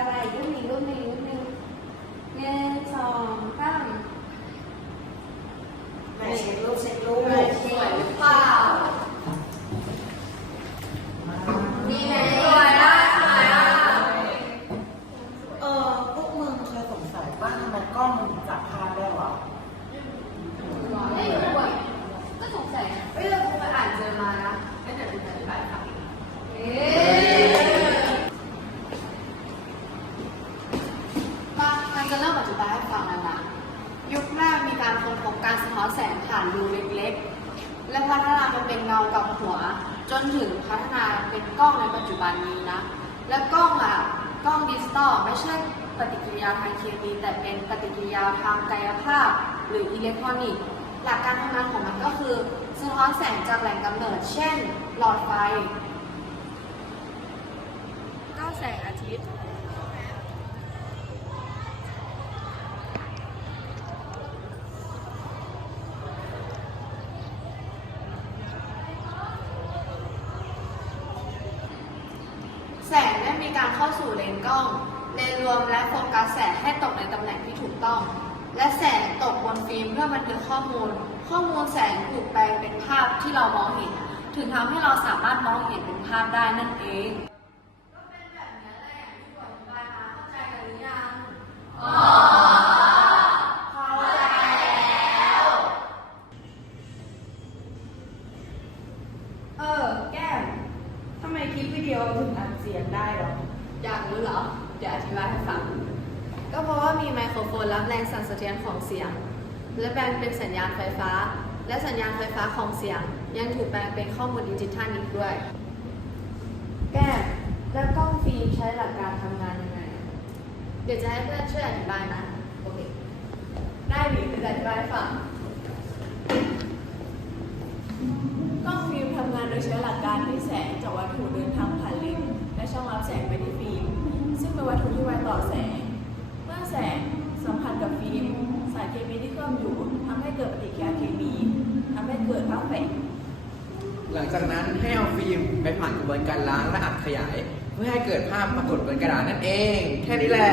อะไรรูปหนึงรูปหนึงรูปหนึ่งหนึ่งสองสามมเช็ครูปเช็ครูปสวยหรือเปล่าดีไหมสวยได้สวยได้เออพวกมึงเคยสงสัยว่าทำไมกล้องมันจับภาพ และพัฒนามาเป็นเงากับหัว จนถึงพัฒนาเป็นกล้องในปัจจุบันนี้นะ และกล้องอะกล้องดิจิตอลไม่ใช่ปฏิกิริยาทางเคมีแต่เป็นปฏิกิริยาทางกายภาพ หรืออิเล็กทรอนิกส์หลักการทำงานของมันก็คือสะท้อนแสงจากแหล่งกำเนิด เช่น หลอดไฟก็แสงอาทิตย์ แสงได้ มีการเข้าสู่เลนส์กล้อง เลนรวมและโฟกัสแสงให้ตกในตำแหน่งที่ถูกต้อง และแสงตกบนฟิล์มเพื่อบันทึกข้อมูล ข้อมูลแสงถูกแปลงเป็นภาพที่เรามองเห็น ถึงทำให้เราสามารถมองเห็นเป็นภาพได้นั่นเอง ไมคลิปวิดีโอถึงอัดเสียงได้หรอ อยากรู้เหรอ เดี๋ยวอธิบายให้ฟัง ก็เพราะว่ามีไมโครโฟนรับแรงสั่นสะเทือนของเสียง และแปลงเป็นสัญญาณไฟฟ้า และสัญญาณไฟฟ้าของเสียง ยังถูกแปลงเป็นข้อมูลดิจิทัลอีกด้วย แก้มแล้วกล้องฟิล์มใช้หลักการทำงานยังไง เดี๋ยวจะให้เพื่อนช่วยอธิบายนะ โอเค ได้ดิเดี๋ยวจะอธิบายให้ฟัง กล้องฟิล์มทำงานโดยใช้หลักการ ถุเดินทางผ่านเลนส์และช่องรับแสงไปที่ฟิล์มซึ่งเป็นวัตถุที่ไวต่อแสง เมื่อแสงสัมผัสกับฟิล์มสารเคมีที่เคลือบอยู่ทำให้เกิดปฏิกิริยาเคมีทำให้เกิดภาพแฝงหลังจากนั้นให้เอาฟิล์มไปผ่านกระบวนการล้างและอัดขยาย เพื่อให้เกิดภาพปรากฏบนกระดาษนั่นเอง แค่นี้แหละ